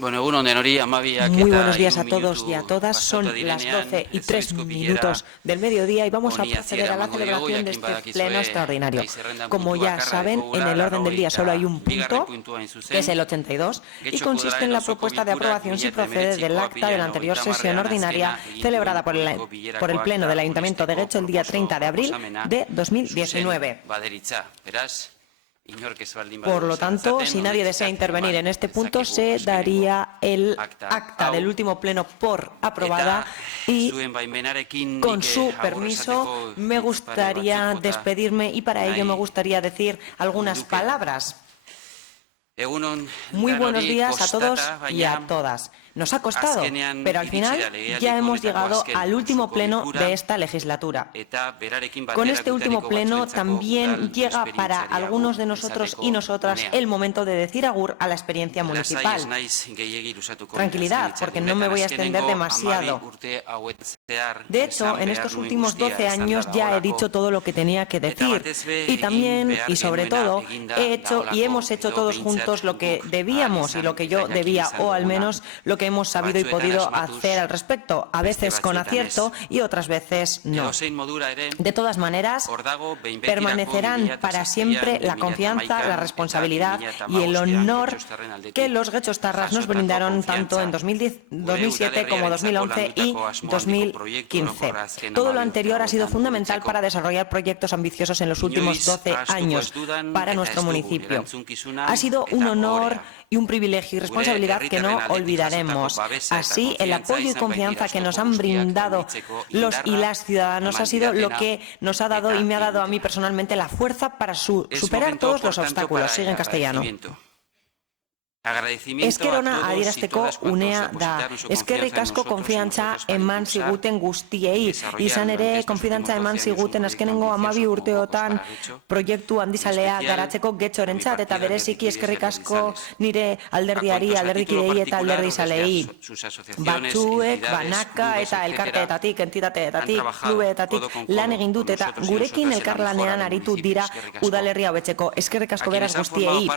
Bueno, muy buenos días a todos y a todas. Son las 12:03 del mediodía y vamos a proceder a la celebración de este pleno extraordinario. Como ya saben, en el orden del día solo hay un punto, que es el 82, y consiste en la propuesta de aprobación, si procede, del acta de la anterior sesión ordinaria celebrada por el Pleno del Ayuntamiento de Getxo el día 30 de abril de 2019. Por lo tanto, si nadie desea intervenir en este punto, se daría el acta del último pleno por aprobada y, con su permiso, me gustaría despedirme y para ello me gustaría decir algunas palabras. Muy buenos días a todos y a todas. Nos ha costado, pero al final ya hemos llegado al último pleno de esta legislatura. Con este último pleno también llega para algunos de nosotros y nosotras el momento de decir agur a la experiencia municipal. Tranquilidad, porque no me voy a extender demasiado. De hecho, en estos últimos 12 años ya he dicho todo lo que tenía que decir. Y también, y sobre todo, he hecho y hemos hecho todos juntos lo que debíamos y lo que yo debía, o al menos lo que hemos sabido y podido hacer al respecto, a veces con acierto y otras veces no. De todas maneras, permanecerán para siempre la confianza, la responsabilidad y el honor que los getxostarras nos brindaron tanto en 2007 como 2011 y 2015. Todo lo anterior ha sido fundamental para desarrollar proyectos ambiciosos en los últimos 12 años para nuestro municipio. Ha sido un honor y un privilegio y responsabilidad que no olvidaremos. Así, el apoyo y confianza que nos han brindado los y las ciudadanos ha sido lo que nos ha dado y me ha dado a mí personalmente la fuerza para superar todos los obstáculos. Sigue en castellano. Eskerona adierazteko unea da. Eskerrik asko konfiantza eman ziguten guztiei. Izan ere, konfidantza eman ziguten azkenengo 12 urteotan proiektu handizalea garatzeko Getxorentzat, eta bereziki eskerrik asko nire alderdiari, alderdikidei eta alderdizalei. Batzuek, banaka eta elkarteetatik, entitateetatik, klubeetatik lan egin dut eta gurekin elkarlanean aritu dira udalerria hobetzeko. Eskerrik asko beraz guztiei.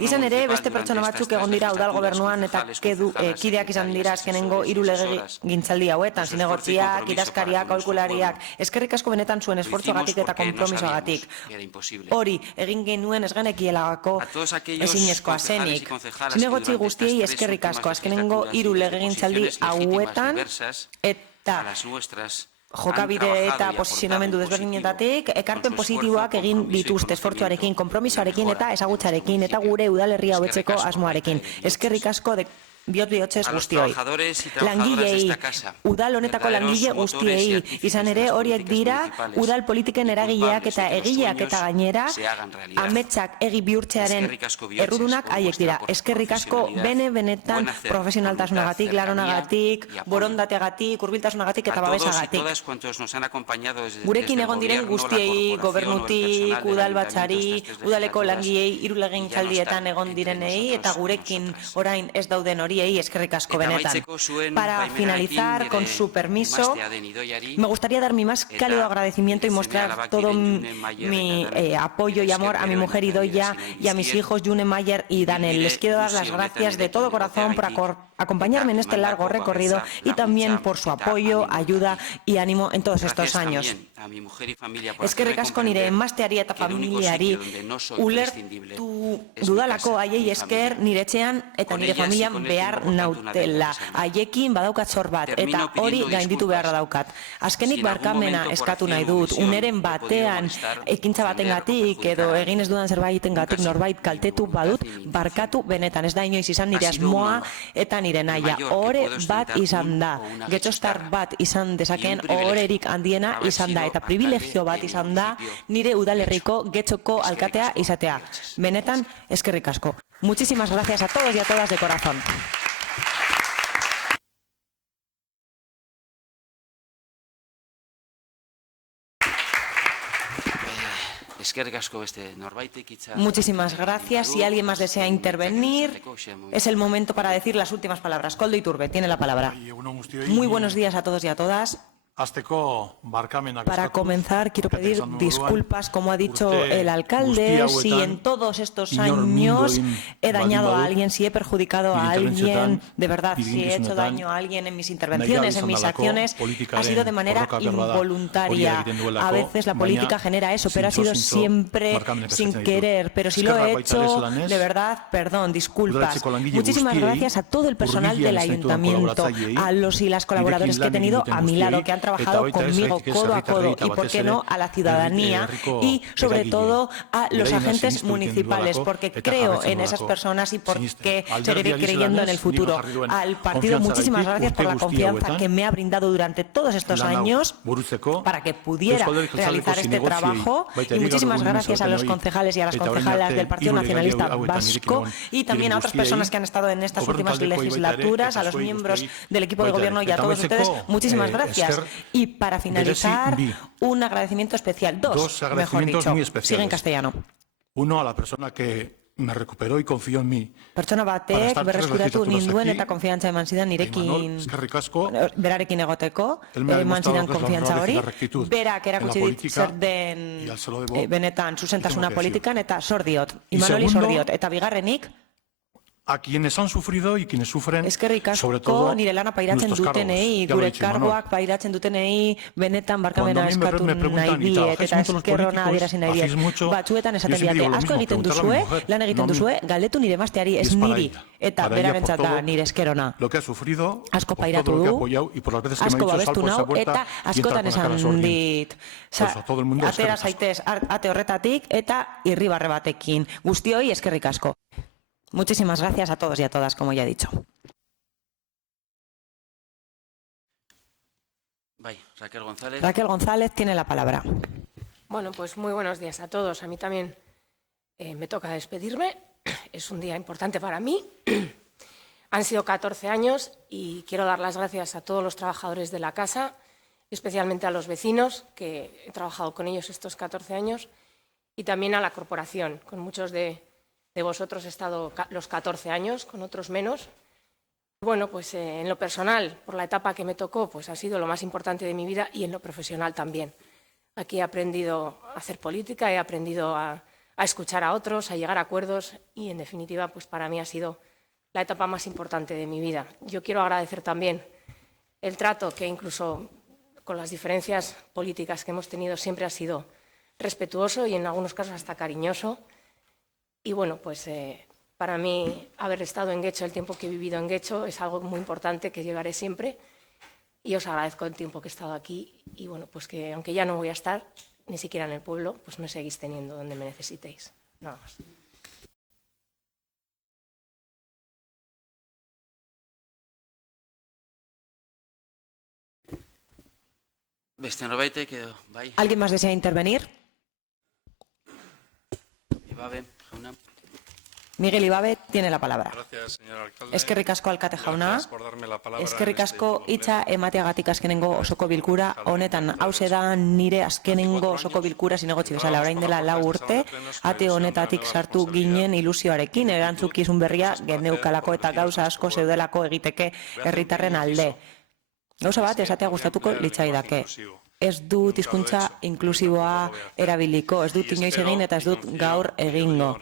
Izan ere, beste pertsona batzuk egon dira udal gobernuan eta kideak izan dira azkenengo 3 legegintzaldi hauetan, zinegotziak, idazkariak, aholkulariak. Eskerrik asko benetan zuen esfortzuagatik eta konpromisoagatik. Hori, egin genuen ez genekielako ezinezkoa zenik. Zinegotzi guztiei eskerrik asko azkenengo 3 legegintzaldi hauetan eta jokabide eta posizionamendu desberdinetatik ekarpen positiboak egin dituzte esfortzuarekin, konpromisoarekin eta ezagutzarekin eta gure udalerria hobetzeko asmoarekin. Eskerrik asko bihotzez guztioi. Langilei, udal honetako langile guztiei, izan ere horiek dira udal politiken eragileak eta egileak eta gainera ametsak egi bihurtzearen errudunak haiek dira. Eskerrik asko benetan profesionaltasunagatik, lanonagatik, borondateagatik, hurbiltasunagatik eta babesagatik. Gurekin egon diren guztiei, gobernutik, udalbatzari, udaleko langilei, 3 legegintzaldietan egon direnei eta gurekin orain ez dauden hori eskerrik asko benetan. Para finalizar, con su permiso, me gustaría dar mi más cálido agradecimiento y mostrar todo mi apoyo y amor a mi mujer Idoia y a mis hijos June Mayer y Daniel. Les quiero dar las gracias de todo corazón por acompañarme en este largo recorrido y también por su apoyo, ayuda y ánimo en todos estos años. Eskerrik asko nire emazteari eta familiari ulertu dudalako haiei esker nire etxean eta nire familian behar nautela. Haiekin badaukat zor bat eta hori gainditu beharra daukat. Azkenik barkamena eskatu nahi dut. Uneren batean ekintza batengatik edo egin ez dudan zerbaitengatik norbait kaltetu badut, barkatu benetan. Ez da inoiz izan nire asmoa eta nire nahia. Ohore bat izan da. Getxostar bat izan dezakeen ohorerik handiena izan da. Eta privilegio bat izan da nire udalerriko Getxoko alkatea izatea. Benetan, eskerrik asko. Muchísimas gracias a todos y a todas de corazón. Muchísimas gracias. Si alguien más desea intervenir, es el momento para decir las últimas palabras. Koldo Iturbe tiene la palabra. Muy buenos días a todos y a todas. Para comenzar, quiero pedir disculpas, como ha dicho el alcalde, si en todos estos años he dañado a alguien, si he perjudicado a alguien, de verdad, si he hecho daño a alguien en mis intervenciones, en mis acciones, ha sido de manera involuntaria. A veces la política genera eso, pero ha sido siempre sin querer. Pero si lo he hecho, de verdad, perdón, disculpas. Muchísimas gracias a todo el personal del ayuntamiento, a los y las colaboradores que he tenido a mi lado, que han trabajado conmigo codo a codo, y por qué no a la ciudadanía y sobre todo a los agentes municipales, porque creo en esas personas y porque seguiré creyendo en el futuro. Al partido, muchísimas gracias por la confianza que me ha brindado durante todos estos años para que pudiera realizar este trabajo, y muchísimas gracias a los concejales y a las concejalas del Partido Nacionalista Vasco, y también a otras personas que han estado en estas últimas legislaturas, a los miembros del equipo de gobierno y a todos ustedes, muchísimas gracias. Y para finalizar, un agradecimiento especial, mejor dicho, sigue en castellano. Uno, a la persona que me recuperó y confió en mí. Pertsona batek berreskuratu ninduen eta konfiantza eman zidan nirekin berarekin egoteko, eman zidan konfiantza hori, berak erakutsi dit zer den benetan zuzentasuna politikan, eta zor diot, Imanoli zor diot, eta bigarrenik, a quienes han sufrido y quienes sufren, eskerrik sobre asko todo nire lana pairatzen dutenei, gure karguak pairatzen dutenei, benetan barkamena eskatu nahi diet, eta eskerrona adierazi nahi diet. Batzuetan esaten diate, asko egiten duzue, lan egiten duzue, galdetu nire emazteari, ez niri, eta berarentzat da nire eskerrona. Asko pairatu du, asko babestu nau, eta askotan esan dit, atera zaitez ate horretatik, eta irribarre batekin. Guztioi eskerrik asko. Muchísimas gracias a todos y a todas, como ya he dicho. Raquel González tiene la palabra. Bueno, pues muy buenos días a todos. A mí también me toca despedirme. Es un día importante para mí. Han sido 14 años y quiero dar las gracias a todos los trabajadores de la casa, especialmente a los vecinos, que he trabajado con ellos estos 14 años, y también a la corporación. Con muchos de vosotros he estado los 14 años, con otros menos. Bueno, pues en lo personal, por la etapa que me tocó, pues ha sido lo más importante de mi vida, y en lo profesional también. Aquí he aprendido a hacer política, he aprendido a escuchar a otros, a llegar a acuerdos, y en definitiva, pues para mí ha sido la etapa más importante de mi vida. Yo quiero agradecer también el trato que incluso con las diferencias políticas que hemos tenido siempre ha sido respetuoso y en algunos casos hasta cariñoso. Y bueno, pues para mí haber estado en Guecho el tiempo que he vivido en Guecho es algo muy importante que llevaré siempre, y os agradezco el tiempo que he estado aquí, y bueno, pues que aunque ya no voy a estar ni siquiera en el pueblo, pues me seguís teniendo donde me necesitéis. Nada más. ¿Alguien más desea intervenir? Miguel Ibabe tiene la palabra. Gracias, señor alcalde. Eskerrik asko alkate jauna. Gracias por darme la palabra. Eskerrik asko hitza emateagatik azkenengo osoko bilkura honetan. Hauze da nire azkenengo osoko bilkura zinegotzi bezala. Orain dela 4 urte, ate honetatik sartu ginen ilusioarekin, erantzukizun berria geneukalako eta gauza asko zeudelako egiteke herritarren alde. Gauza bat esatea gustatuko litzaidake. Ez dut hizkuntza inklusiboa erabiliko, ez dut inoiz egin eta ez dut gaur egingo.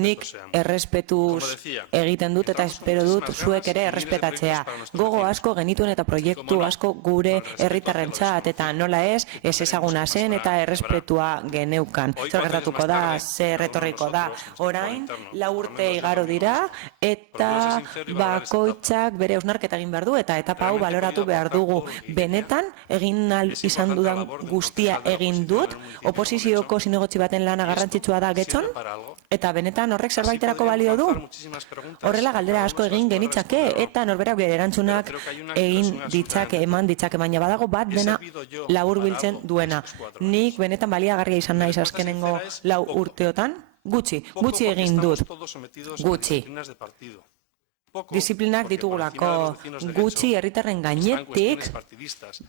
Nik errespetuz egiten dut eta espero dut zuek ere errespetatzea. Gogo asko genituen eta proiektu asko gure herritarrentzat, eta nola ez ezaguna zen eta errespetua geneukan. Zer gertatuko da, zer etorriko da. Orain, 4 urte igaro dira eta bakoitzak bere hausnarketa egin behar du eta etapa hau baloratu behar dugu. Benetan egin izan dudan guztia egin dut, oposizioko zinegotzi baten lana garrantzitsua da Getxon, eta benetan horrek zerbaiterako balio du. Horrela galdera asko egin genitzake, eta norberak bere erantzunak egin ditzake, eman ditzake, baina badago bat dena laburbiltzen duena. Nik benetan baliagarria izan naiz azkenengo 4 urteotan, gutxi egin dut, gutxi. disiplinak ditugulako, gutxi herritarren gainetik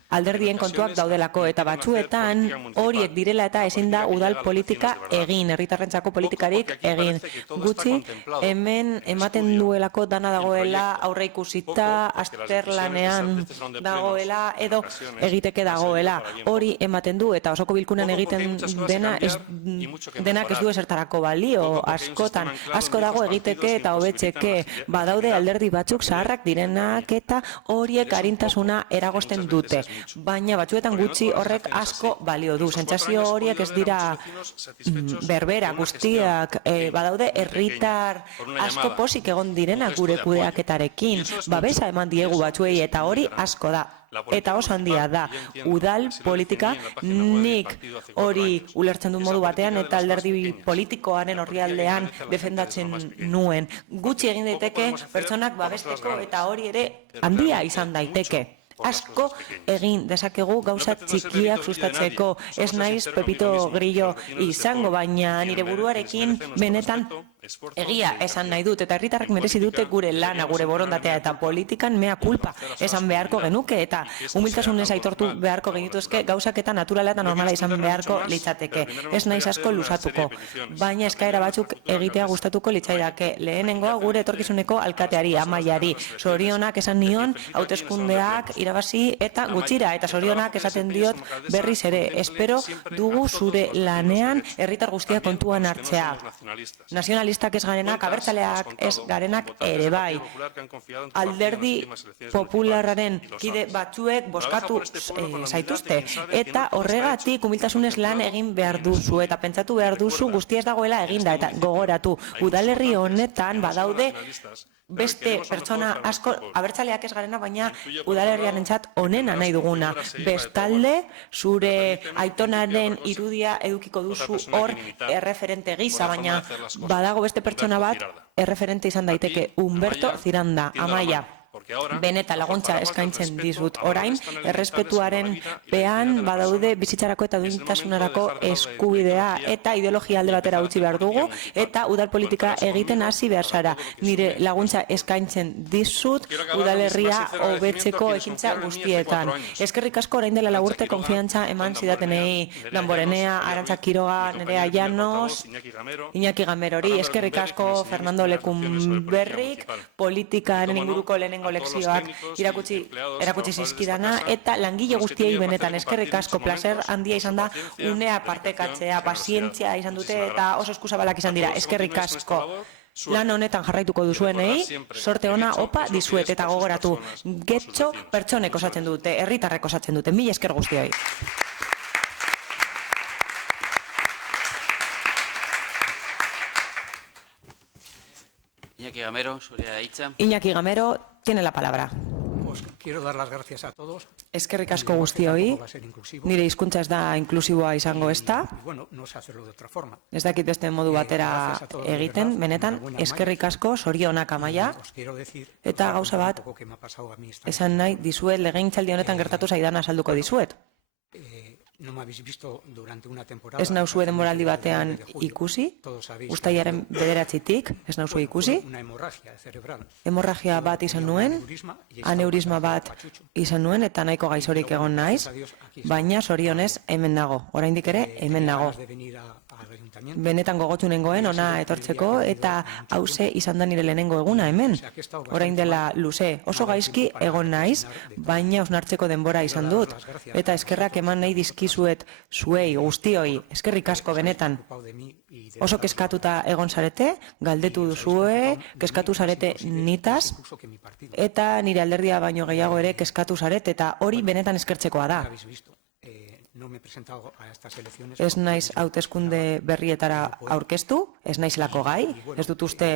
alderdien kontuak daudelako, eta batzuetan horiek direla eta ezin da udal politika egin, herritarrentzako politikarik egin. Gutxi hemen ematen duelako dana dagoela, aurre ikusita, azterlanean dagoela, edo egiteke dagoela. Hori ematen du, eta osoko bilkunan egiten denak ez du esertarako balio, askotan, asko dago egiteke eta hobetzeke, badaude alderdi batzuk zaharrak direnak eta horiek arintasuna eragosten dute. Baina batzuetan gutxi horrek asko balio du. Sentsazio horiek ez dira berbera guztiak, badaude herritar asko pozik egon direnak gure kudeaketarekin, babesa eman diegu batzuei eta hori asko da. Eta oso handia da, udal politika nik hori ulertzen du modu batean eta alderdi politikoaren orrialdean defendatzen nuen. Gutxi egin daiteke pertsonak babesteko eta hori ere handia izan daiteke. Asko egin dezakegu gauza txikiak sustatzeko, ez naiz Pepito Grillo izango, baina nire buruarekin benetan egia esan nahi dut, eta herritarrek merezi dute gure lana, gure borondatea, eta politikan mea culpa esan beharko genuke, eta humiltasunez aitortu beharko genituzke gauzak eta naturala eta normala izan beharko litzateke. Ez naiz asko luzatuko, baina eskaera batzuk egitea gustatuko litzaidake. Lehenengoa gure etorkizuneko alkateari, Amaiari, zorionak esan nion, hauteskundeak irabazi eta gutxira, eta zorionak esaten diot berriz ere. Espero dugu zure lanean herritar guztia kontuan hartzea. Nazionalistak ez garenak, abertzaleak ez garenak ere bai. Alderdi popularraren kide batzuek bozkatu zaituzte, eta horregatik humiltasunez lan egin behar duzu, eta pentsatu behar duzu guztia ez dagoela eginda, eta gogoratu, udalerri honetan badaude beste pertsona asko, abertzaleak ez garena, baina udalerriarentzat onena nahi duguna. Bestalde, zure aitonaren irudia edukiko duzu hor erreferente gisa, baina badago beste pertsona bat erreferente izan daiteke, Humberto Ziranda, Amaia. Beneta laguntza eskaintzen dizut. Orain, errespetuaren pean badaude bizitzarako eta duintasunarako eskubidea eta ideologia alde batera utzi behar dugu eta udal politika egiten hasi behar zara. Nire laguntza eskaintzen dizut udalerria hobetzeko ekintza guztietan. Eskerrik asko orain dela lagurte konfiantza eman zidatenei Damborenea, Arantza Quiroga, Nerea Llanos, Iñaki Gamerori, eskerrik asko Fernando Lecumberrik, politikaren inguruko lehenengo lekzioak erakutsi zizkidana, eta langile guztiei benetan eskerrik asko, placer handia izan da unea partekatzea, pazientzia izan dute eta oso eskuzabalak izan dira, eskerrik asko. Lan honetan jarraituko duzuenei, sorte ona opa dizuet eta gogoratu, getxo pertsonek osatzen dute, herritarrek osatzen dute, mila esker guztioi. Iñaki Gamero, zurea hitza. Iñaki Gamero tiene la palabra. Quiero dar las gracias a todos. Eskerrik asko guztioi, nire hizkuntza ez da inklusiboa izango ezta. Ez dakit beste modu batera egiten, benetan, eskerrik asko, zorionak Amaia, eta gauza bat, esan nahi dizuet, legegintzaldi honetan gertatu zaidana azalduko dizuet. Ez nauzue denboraldi batean ikusi, uztailaren 9-tik, ez nauzue ikusi. Hemorragia bat izan nuen, aneurisma bat izan nuen, eta nahiko gaixorik egon naiz, baina zorionez hemen nago, oraindik ere hemen nago. Benetan gogotu nengoen ona etortzeko, eta hauze izan da nire lehenengo eguna hemen. Orain dela luze, oso gaizki egon naiz, baina osnartzeko denbora izan dut. Eta eskerrak eman nahi dizkizuet zuei, guztioi, eskerrik asko benetan. Oso keskatuta egon zarete, galdetu duzue, keskatu zarete nitaz, eta nire alderdia baino gehiago ere keskatu zarete, eta hori benetan eskertzekoa da. Ez naiz hauteskunde berrietara aurkeztu, ez naizelako gai, ez dut uste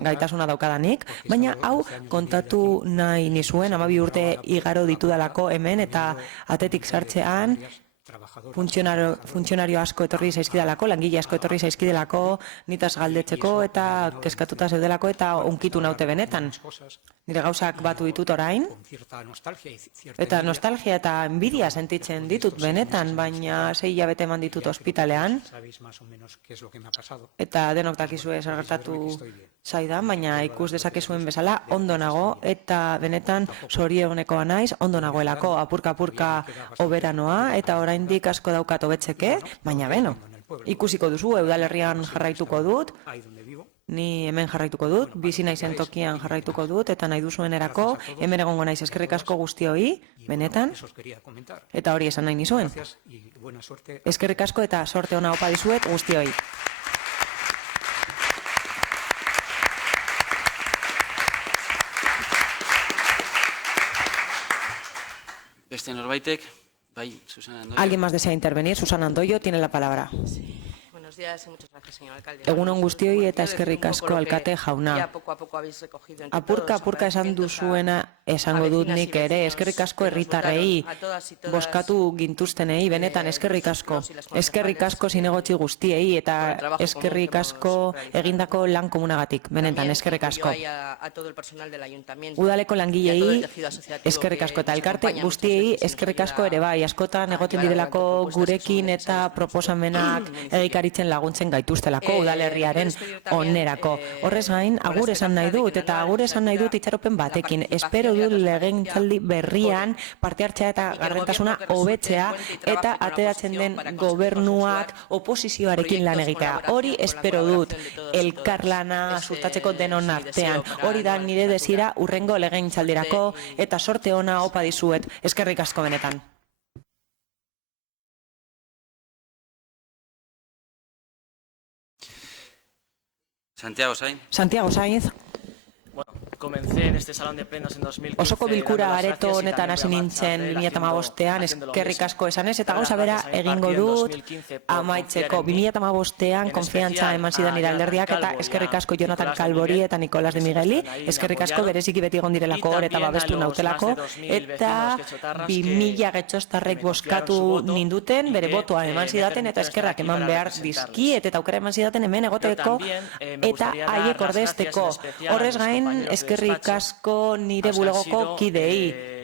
gaitasuna daukadanik, baina hau kontatu nahi nizuen, 12 urte igaro ditudalako hemen eta atetik sartzean, funtzionario asko etorri zaizkidalako, langile asko etorri zaizkidalako, nitaz galdetzeko eta keskatuta zeudelako eta unkitu naute benetan. Nire gauzak batu ditut orain, eta nostalgia eta enbidia sentitzen ditut benetan, baina 6 hilabete eman ditut ospitalean, eta denok dakizue zer zaidan, baina ikus dezakezuen bezala ondo nago eta benetan zorionekoa naiz, ondo nagoelako apurka-apurka oberanoa eta oraindik asko daukat hobetzeke, baina beno, ikusiko duzu, Udalerrian jarraituko dut, ni hemen jarraituko dut, bizi naizen tokian jarraituko dut eta nahi duzuenerako hemen egongo naiz. Eskerrik asko guztioi, benetan, eta hori esan nahi nizuen. Eskerrik asko eta sorte ona opa dizuet guztioi. Beste norbaitek, bai, Susana Andoyo. ¿Alguien más desea intervenir? Susana Andoyo tiene la palabra. Buenos días y muchas gracias, señor alcalde. Egunon guztioi eta eskerrik asko alkate jauna. Apurka esan duzuena esango dut nik ere, eskerrik asko herritarrei, bozkatu gintuztenei, benetan eskerrik asko. Eskerrik asko zinegotzi guztiei eta eskerrik asko egindako lan komunagatik, benetan eskerrik asko. Udaleko langilei eskerrik asko eta elkarte guztiei eskerrik asko ere bai, askotan egoten direlako gurekin eta proposamenak egikaritzen laguntzen gaituztelako udalerriaren onerako. Horrez gain, agur esan nahi dut eta agur esan nahi dut itxaropen batekin. Espero dut legegintzaldi berrian parte hartzea eta gardentasuna hobetzea eta ateratzen den gobernuak oposizioarekin lan egitea. Hori espero dut elkarlana sustatzeko denon artean. Hori da nire desira urrengo legegintzaldirako eta sorte ona opa dizuet. Eskerrik asko benetan. Santiago Sainz. Bueno, comencé en este salón de plenos en 2015. Osoko bilkura areto honetan hasi nintzen 2015ean, eskerrik asko esanez, eta gauza bera egingo dut amaitzeko 2015ean konfiantza eman zidan nire alderdiak eta eskerrik asko Jonathan Calvori eta Nicolás de Migueli, eskerrik asko bereziki beti egon direlako hor eta babestu nautelako, eta 2000 getxostarrek bozkatu ninduten, bere botoa eman zidaten eta eskerrak eman behar dizkiet eta aukera eman zidaten hemen egoteko eta haiek ordezteko. Horrez gain, eskerrik asko nire bulegoko kidei.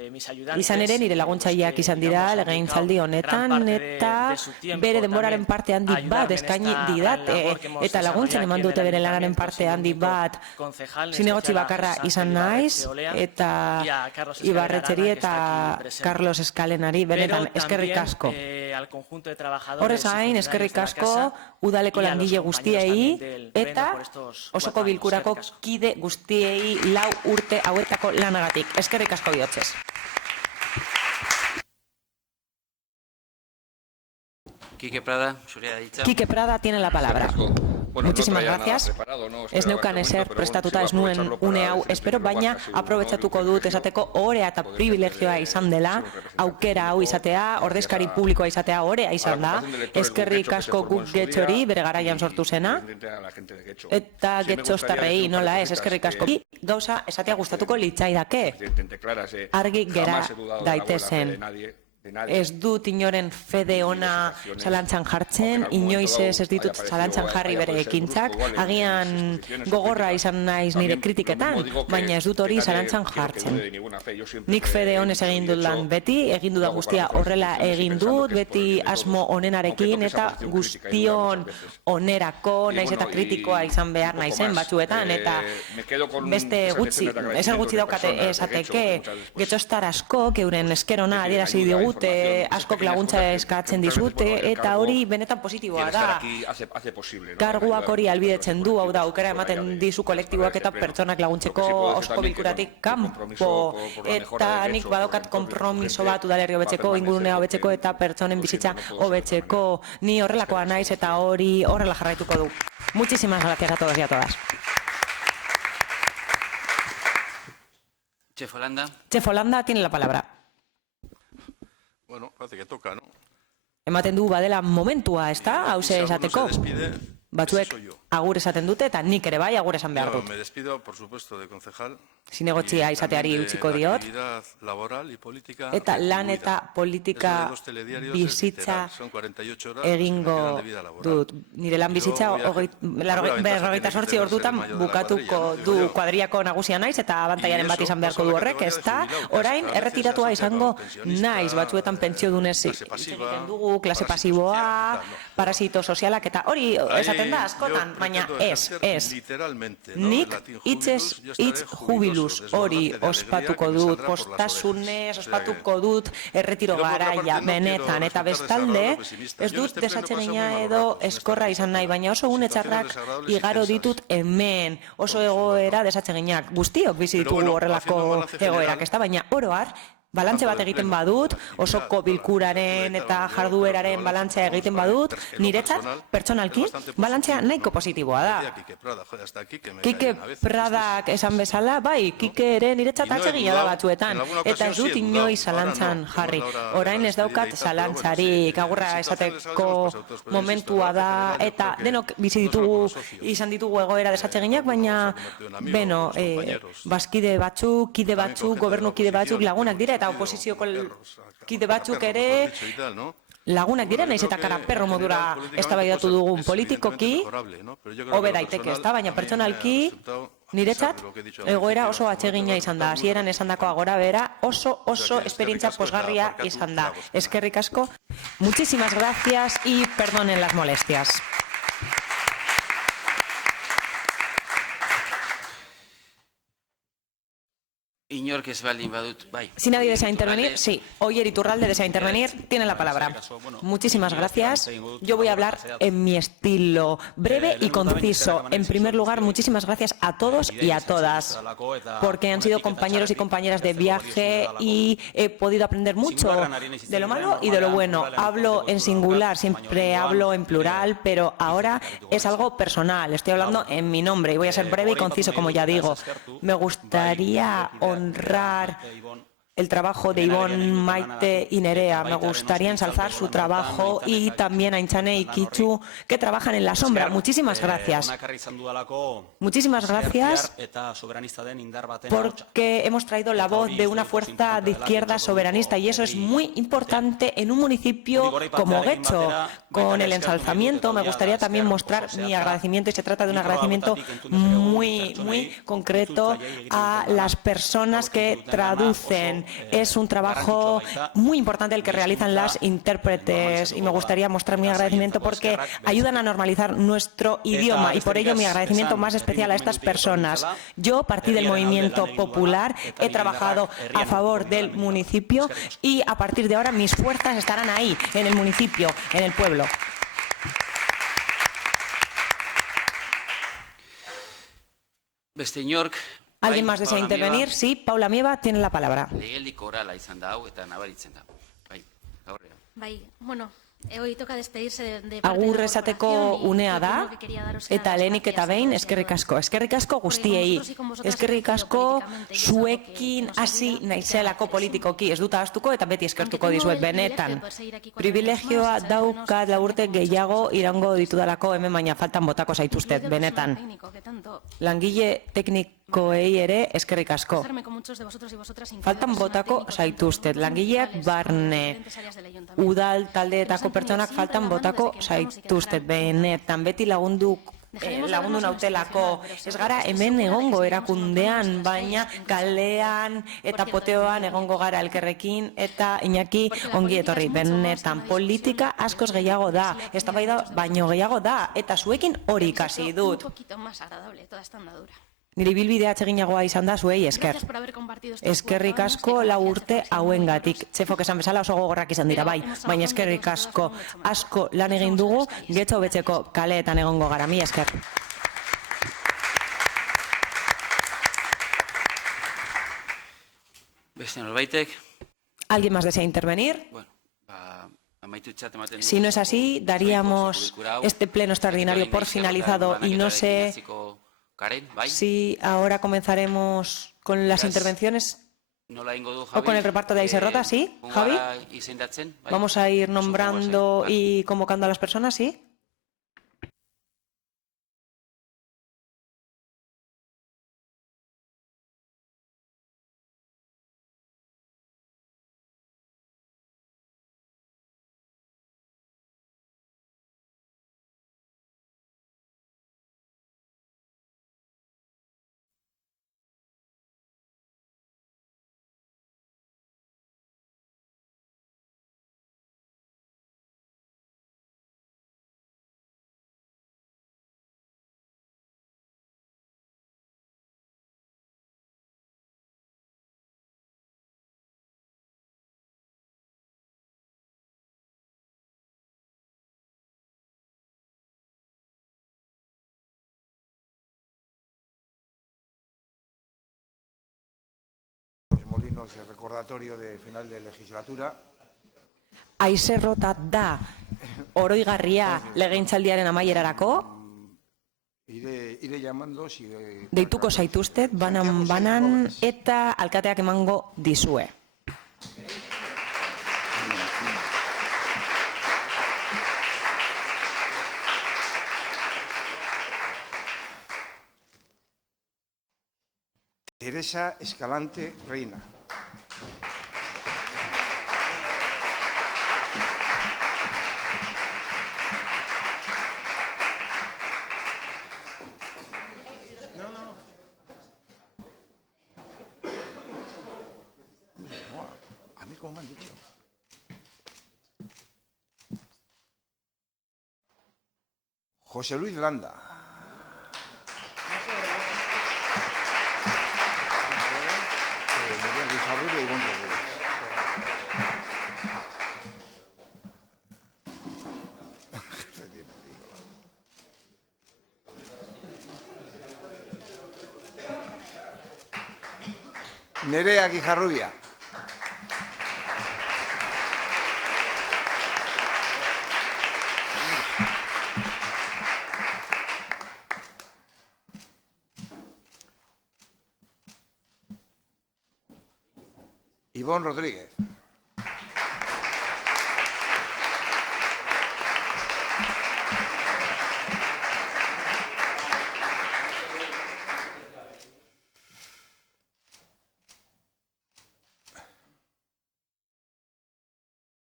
Izan ere nire laguntzaileak izan dira legegintzaldi honetan eta bere denboraren parte handi bat eskaini didate eta laguntzen eman dute bere lanaren parte handi bat. Zinegotzi bakarra izan naiz eta Ibarretxeri eta Carlos Eskalenari benetan eskerrik asko. Horrez gain eskerrik asko udaleko langile guztiei eta osoko bilkurako kide guztiei 4 urte hauetako lanagatik. Eskerrik asko bihotzez. Quique Prada, zurea hitza. Quique Prada tiene la palabra. Muchísimas gracias. Ez neukan ezer prestatuta ez nuen une hau espero, baina aprobetxatuko dut esateko orea eta privilegioa izan dela, aukera hau izatea, ordezkari publikoa izatea orea izan da, eskerrik asko guk getxori bere garaian sortu zena, eta getxostarrei nola ez, eskerrik asko. Gauza esatea gustatuko litzaidake, argi gera daitezen. Ez dut inoren fede ona zalantzan jartzen, inoiz ez ditut zalantzan jarri bere ekintzak, agian gogorra izan naiz nire kritiketan, baina ez dut hori zalantzan jartzen. Nik fede honez egin dut lan beti, egin dudan guztia horrela egin dut, beti asmo onenarekin eta guztion onerako, naiz eta kritikoa izan behar naizen batzuetan, eta beste gutxi, ezer gutxi daukate esateke, getxostar asko, euren eskerona adierazi digut, askok laguntza eskatzen dizute eta hori benetan positiboa da. Karguak hori albidetzen du, hau da, aukera ematen dizu kolektiboak eta pertsonak laguntzeko osoko bilkuratik kanpo eta nik badaukat konpromiso bat udalerri hobetzeko, ingurunea hobetzeko eta pertsonen bizitza hobetzeko. Ni horrelakoa naiz eta hori horrela jarraituko du. Muchísimas gracias a todos y a todas. Chef Holanda. Chef Holanda tiene la palabra. Bueno, parece que toca, ¿no? Ematen du badela momentua, ez da? Hauze esateko. Batzuek agur esaten dute eta nik ere bai agur esan behar dut. Me despido, por supuesto, de concejal. Zinegotzia izateari utziko diot. Eta lan eta politika bizitza egingo dut. Nire lan bizitza 48 ordutan bukatuko du kuadriako nagusia naiz eta abantaiaren bat izan beharko du horrek, ez da? Orain erretiratua izango naiz, batzuetan pentsio dunez egiten dugu, klase pasiboa, parasito sozialak eta hori esaten da askotan, baina pretendo ez, ejercer ez. literalmente, ¿no? Nik El latín hitzez jubilus, yo hitz estaré jubilus jubiloso, hori desbordante de alegría ospatuko que me dut, saldrá por las postasunez orejas. O sea ospatuko dut erretiro Y luego, por otra garaia parte, no benetan, quiero eta resultar bestalde, desagradable o pesimista. ez Yo en dut este pleno he pasado desatsegina muy malos edo ratos en esta eskorra izan nahi, legislatura. baina oso une Situaciones txarrak desagradables y igaro tensas. ditut hemen, oso Todos igual, egoera ¿no? desatseginak. Guztiok bizi Pero ditugu bueno, horrelako haciendo un balance general, egoerak, ez da, baina oro har, balantze bat tanto del egiten pleno, badut, de la actividad, osoko toda la bilkuraren legislatura y eta tal, yo jardueraren creo que el balantzea balance egiten para mí, badut, en lo niretzat, personal, pertsonalki, es bastante balantzea positivo, nahiko ¿no? positiboa Como da. decía Quique Prada, joder, hasta aquí que me Kike caen a veces Pradak esan bezala, bai, Kike ere niretzat Y no he atsegina da dudado, batzuetan, en alguna eta ocasión ez dut sí he inoiz dudado, ahora zalantzan no, jarri. tenemos la hora de Orain la ez daukat despedida y tal, pero bueno, zalantzarik, sí, agurra en situaciones esateko hemos pasado todos, pero insisto, momentua el balance da, general yo eta creo que denok bizi no solo con ditugu, los socios, izan ditugu egoera desatseginak, algunos baina, se han convertido en amigos, beno, los compañeros, bazkide batzuk, kide también con batzuk, gente de la gobernukide batzuk oposición, lagunak hemos dira, eta discutido oposizioko como perros, kide a batzuk perros, ere mejor dicho, y tal, ¿no? lagunak dira, Bueno, yo naiz creo eta que, karaperro en modura general, políticamente, eztabaidatu pues, dugun es politikoki, evidentemente mejorable, ¿no? Pero yo creo que hobe en lo daiteke, personal, ezta, baina a mí me ha pertsonalki resultado, a pesar niretzat de lo que he dicho al egoera principio, oso atsegina me ha izan da. resultado muy Hasieran esandakoa gratificante. gora bera oso O sea que esperientzia eskerrik asko eta posgarria barkatu izan da. eragozpena. Eskerrik asko, muchísimas gracias y perdonen las molestias. Inork ez baldin badut, bai. Si nadie desea Iturralde. intervenir, sí. Oyer Iturralde desea intervenir, tiene la palabra. Muchísimas gracias. Yo voy a hablar en mi estilo breve y conciso. En primer lugar, muchísimas gracias a todos y a todas, porque han sido compañeros y compañeras de viaje y he podido aprender mucho de lo malo y de lo bueno. Hablo en singular, siempre hablo en plural, pero ahora es algo personal. Estoy hablando en mi nombre y voy a ser breve y conciso, como ya digo. Me gustaría honrar el trabajo de Ivonne, Maite y Nerea. Me gustaría ensalzar su trabajo y también a Inchane y Kichu, que trabajan en la sombra. Muchísimas gracias. Muchísimas gracias porque hemos traído la voz de una fuerza de izquierda soberanista y eso es muy importante en un municipio como Getxo. Con el ensalzamiento me gustaría también mostrar mi agradecimiento y se trata de un agradecimiento muy concreto a las personas que traducen. Es un trabajo muy importante el que realizan las intérpretes y me gustaría mostrar mi agradecimiento porque ayudan a normalizar nuestro idioma y por ello mi agradecimiento más especial a estas personas. Yo partí del movimiento popular, he trabajado a favor del municipio y a partir de ahora mis fuerzas estarán ahí, en el municipio, en el pueblo. Beste inork, ¿Alguien bai, más desea Paula intervenir? Mieba, Sí, Paula Mieba tiene la palabra. Legeldiko orala izan da hau eta nabaritzen da. Bai, aurrean. Bai, bueno, hoy toca despedirse de parte Agur de la esateko corporación y unea lo da, primero que quería daros era eta las lehenik eta gracias a behin todos y a eskerrik todas. asko. Eskerrik asko guztiei. vosotros y con vosotras Eskerrik he crecido asko políticamente y es algo zuekin que nos hasi ayuda y que naizelako agradecemos. politikoki. Ez dut ahaztuko eta beti eskertuko Aunque tengo dizuet el privilegio de benetan. poder seguir aquí 4 años Privilegioa más, echar de menos daukat lau urte con muchas gehiago cosas. irango ditudalako hemen baina faltan botako zaituztet, Incluido el personal benetan. técnico, que tanto Langile teknikoei ere eskerrik asko. pasarme con muchos de vosotros y vosotras, incluido Faltan el personal botako técnico, zaituztet. tanto Langileak municipales como barne. diferentes áreas del ayuntamiento. Udal taldeetako pertsonak faltan botako zaituztet, benetan, beti lagundu nautelako. Ez gara hemen egongo erakundean, baina kalean eta poteoan egongo gara elkerrekin eta Iñaki ongi etorri. Benetan, politika askoz gehiago da, eztabaida baino gehiago da, eta zuekin hori ikasi Un dut. poquito más agradable toda esta andadura. Nire bilbidea atseginagoa izan da zuei esker. Gracias por haber compartido estos Eskerrik 4 años asko que lau confianza urte fuesen muy hauengatik. numerosos. Txefok esan bezala oso gogorrak izan dira, bai. Baina eskerrik asko asko lan egin dugu, Getxo betzeko kaleetan egongo gara. Mi esker. Beste norbaitek, ¿Alguien más desea intervenir? bueno, amaitutzat ematen Si no es así, daríamos este pleno extraordinario por finalizado y no sé si ahora comenzaremos con las intervenciones o con el reparto de Aiserrota, ¿sí, Javi? Vamos a ir nombrando y convocando a las personas, ¿sí? Molinos el recordatorio de final de legislatura. Aizerrota da oroigarria legegintzaldiaren amaierarako. Iré llamando si... Deituko zaituztet, banan eta alkateak emango dizue. Teresa Escalante Reina. A mí, ¿cómo me han dicho? José Luis Landa. Nerea Guijarrubia. Ivonne Rodríguez.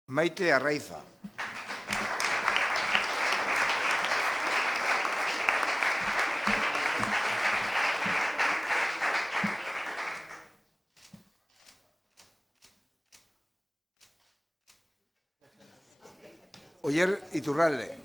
Maite Arraiza. Oyer Iturralde.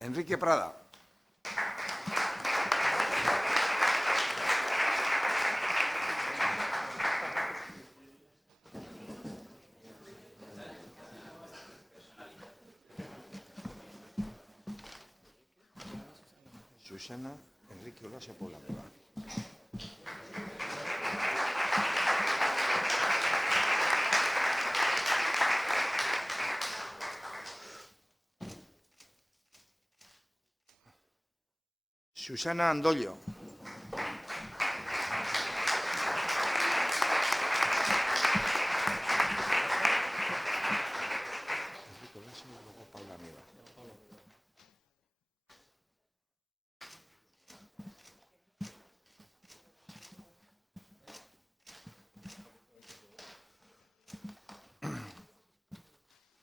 Enrique Prada. Susana Enrique Olaso Poblanova. Susana Andollo.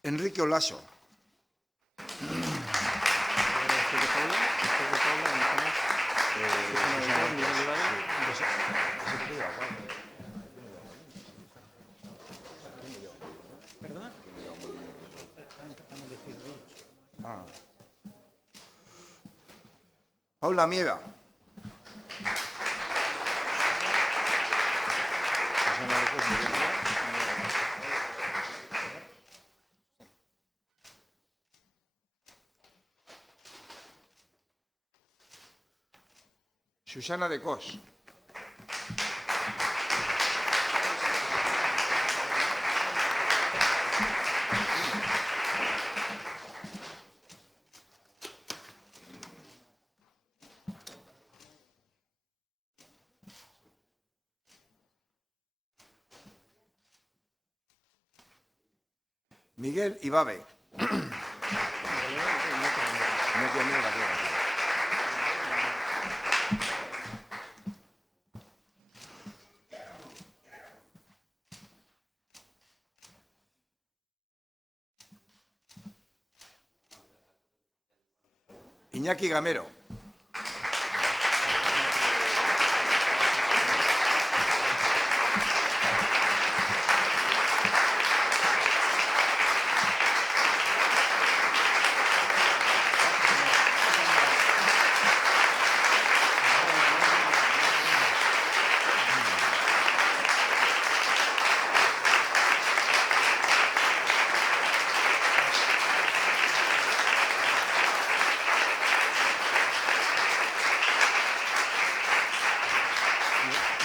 Enrique Olaso. Paula Miega. Susana de Cos. Miguel Ibabe. Iñaki Gamero.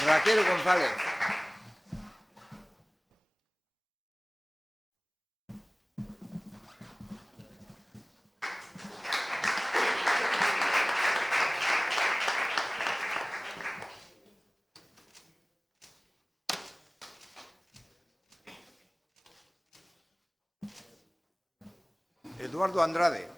Raquel González. Eduardo Andrade.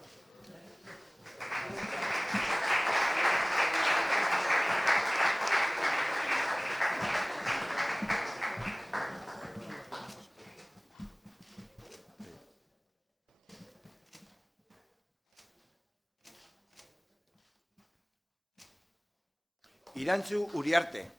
Irantzu Uriarte.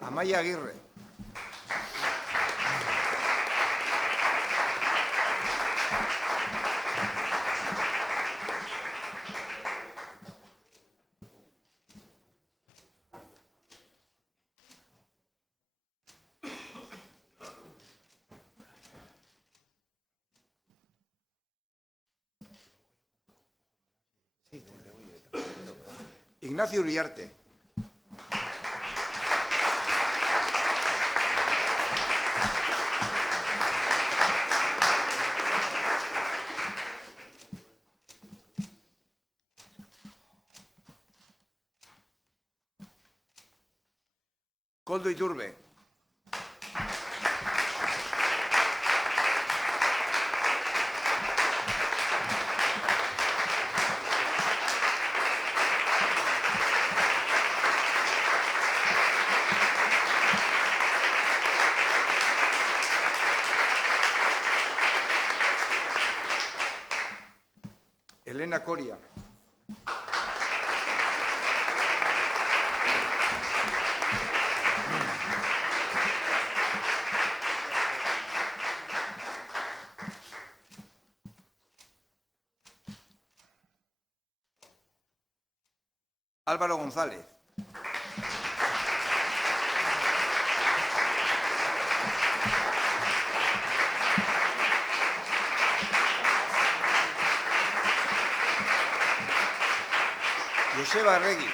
Amaya Aguirre. Ignacio Uriarte. Koldo Iturbe. Elena Coria. Álvaro González. Joseba Arregui.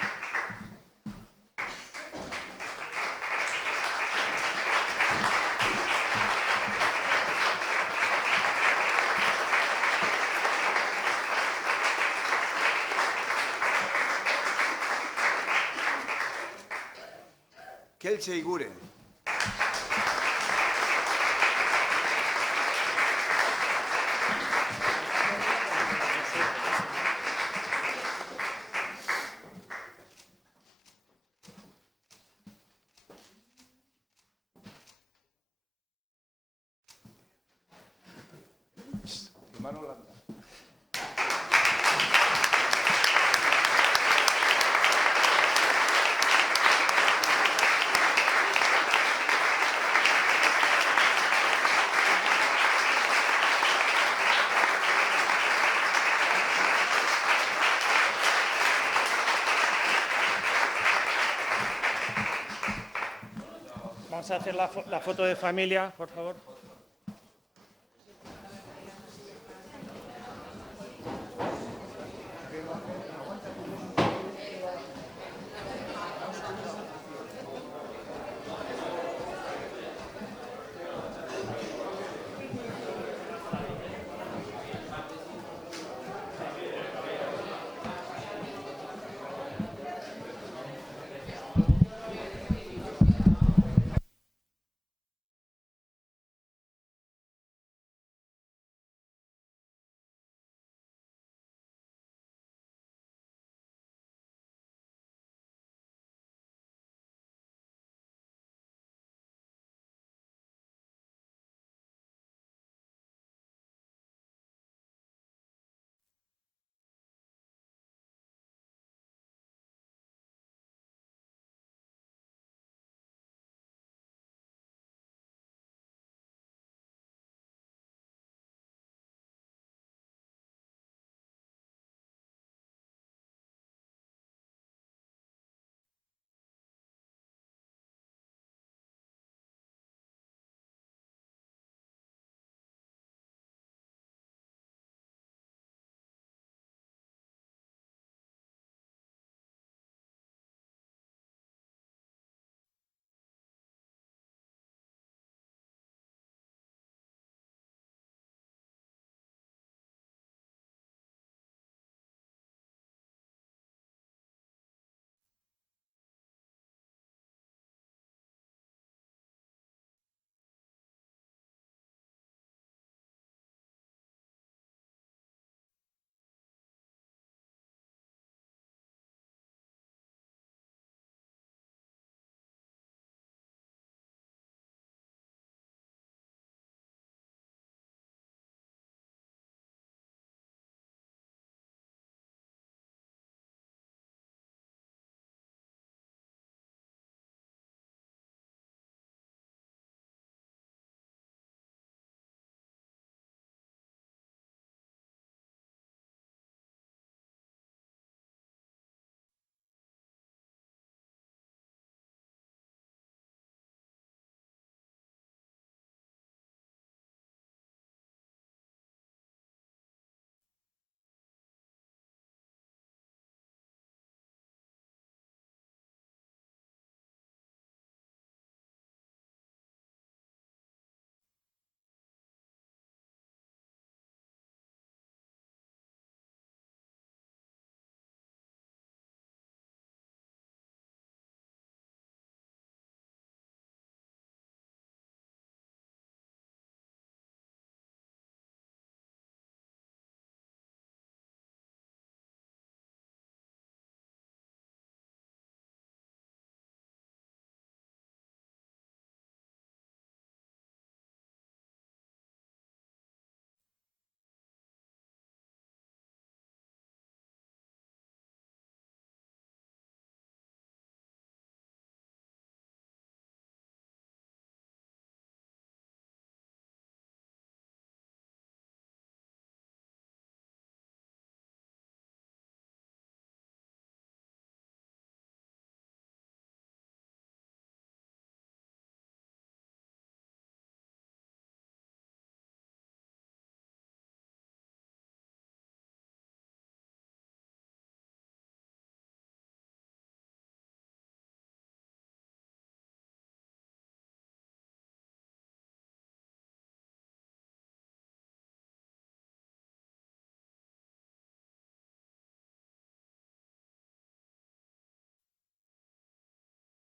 Kelche Iguren. Hermano Landa. Vamos a hacer la foto de familia, por favor.